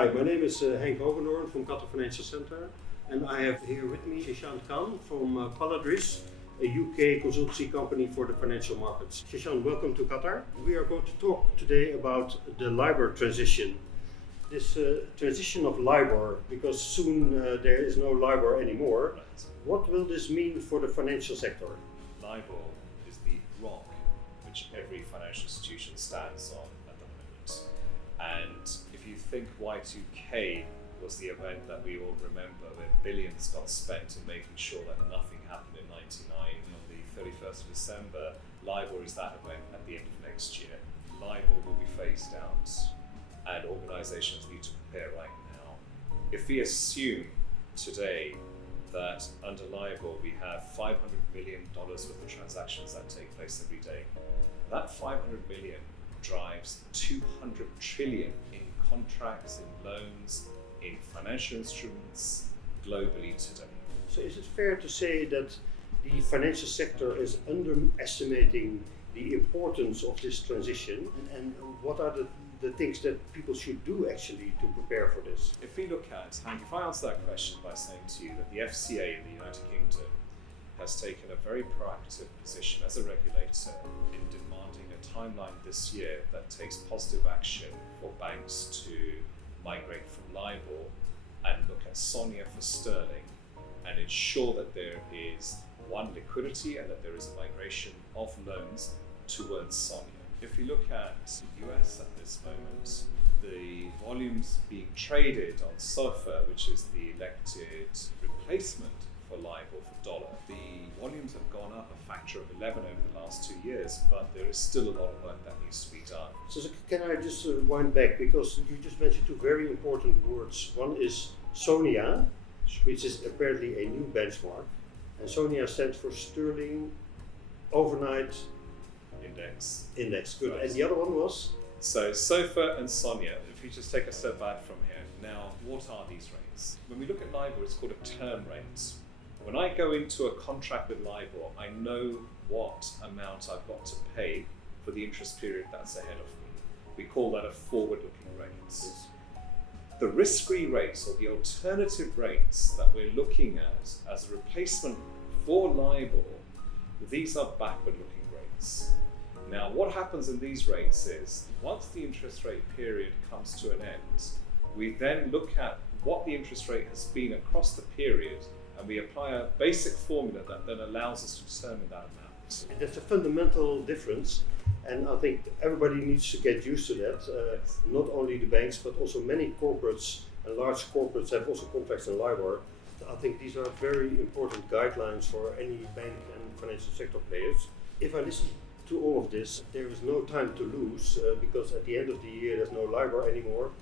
Hi, my name is Henk Hoogendoorn from Qatar Financial Center, and I have here with me Zeeshan Khan from Palladris, a UK consultancy company for the financial markets. Zeeshan, welcome to Qatar. We are going to talk today about the LIBOR transition. This transition of LIBOR, because soon there is no LIBOR anymore. Right. What will this mean for the financial sector? LIBOR is the rock which every financial institution stands on at the moment. And if you think Y2K was the event that we all remember, where billions got spent in making sure that nothing happened in 99 on the 31st of December, LIBOR is that event at the end of next year. LIBOR will be phased out and organizations need to prepare right now. If we assume today that under LIBOR we have $500 million worth of transactions that take place every day, that 500 million drives 200 trillion in contracts, in loans, in financial instruments globally today. So is it fair to say that the financial sector is underestimating the importance of this transition, and what are the things that people should do actually to prepare for this? If we look at, Hank, if I answer that question by saying to you that the FCA in the United Kingdom has taken a very proactive position as a regulator in demanding a timeline this year that takes positive action for banks to migrate from LIBOR and look at SONIA for sterling and ensure that there is liquidity and that there is a migration of loans towards SONIA. If we look at the US at this moment, the volumes being traded on SOFR, which is the elected replacement for LIBOR for dollar, the volumes have gone up a factor of 11 over the last 2 years, but there is still a lot of work that needs to be done. So can I just wind back, because you just mentioned two very important words. One is SONIA, which is apparently a new benchmark, and SONIA stands for Sterling Overnight Index. Good. Right. And the other one was? So SOFR and SONIA, if we just take a step back from here, now what are these rates? When we look at LIBOR, it's called a term rate. When I go into a contract with LIBOR, I know what amount I've got to pay for the interest period that's ahead of me. We call that a forward-looking rate. The risk-free rates, or the alternative rates that we're looking at as a replacement for LIBOR, these are backward-looking rates. Now, what happens in these rates is, once the interest rate period comes to an end, we then look at what the interest rate has been across the period, and we apply a basic formula that then allows us to determine that amount. That's a fundamental difference, and I think everybody needs to get used to that. Not only the banks, but also many corporates and large corporates have also contracts in LIBOR. I think these are very important guidelines for any bank and financial sector players. If I listen to all of this, there is no time to lose because at the end of the year there's no LIBOR anymore,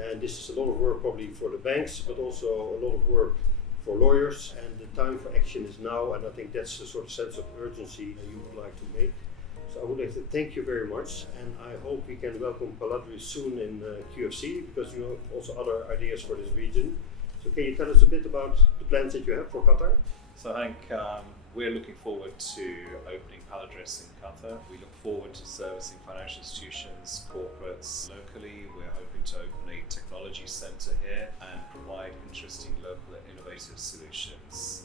and this is a lot of work probably for the banks, but also a lot of work for lawyers, and the time for action is now, and I think that's the sort of sense of urgency you would like to make. So I would like to thank you very much, and I hope we can welcome Palladris soon in QFC, because you have also other ideas for this region. So can you tell us a bit about the plans that you have for Qatar? So Hank, we're looking forward to opening Palladris in Qatar. We look forward to servicing financial institutions, corporates locally. We're hoping to open a technology center here and provide interesting local and innovative solutions.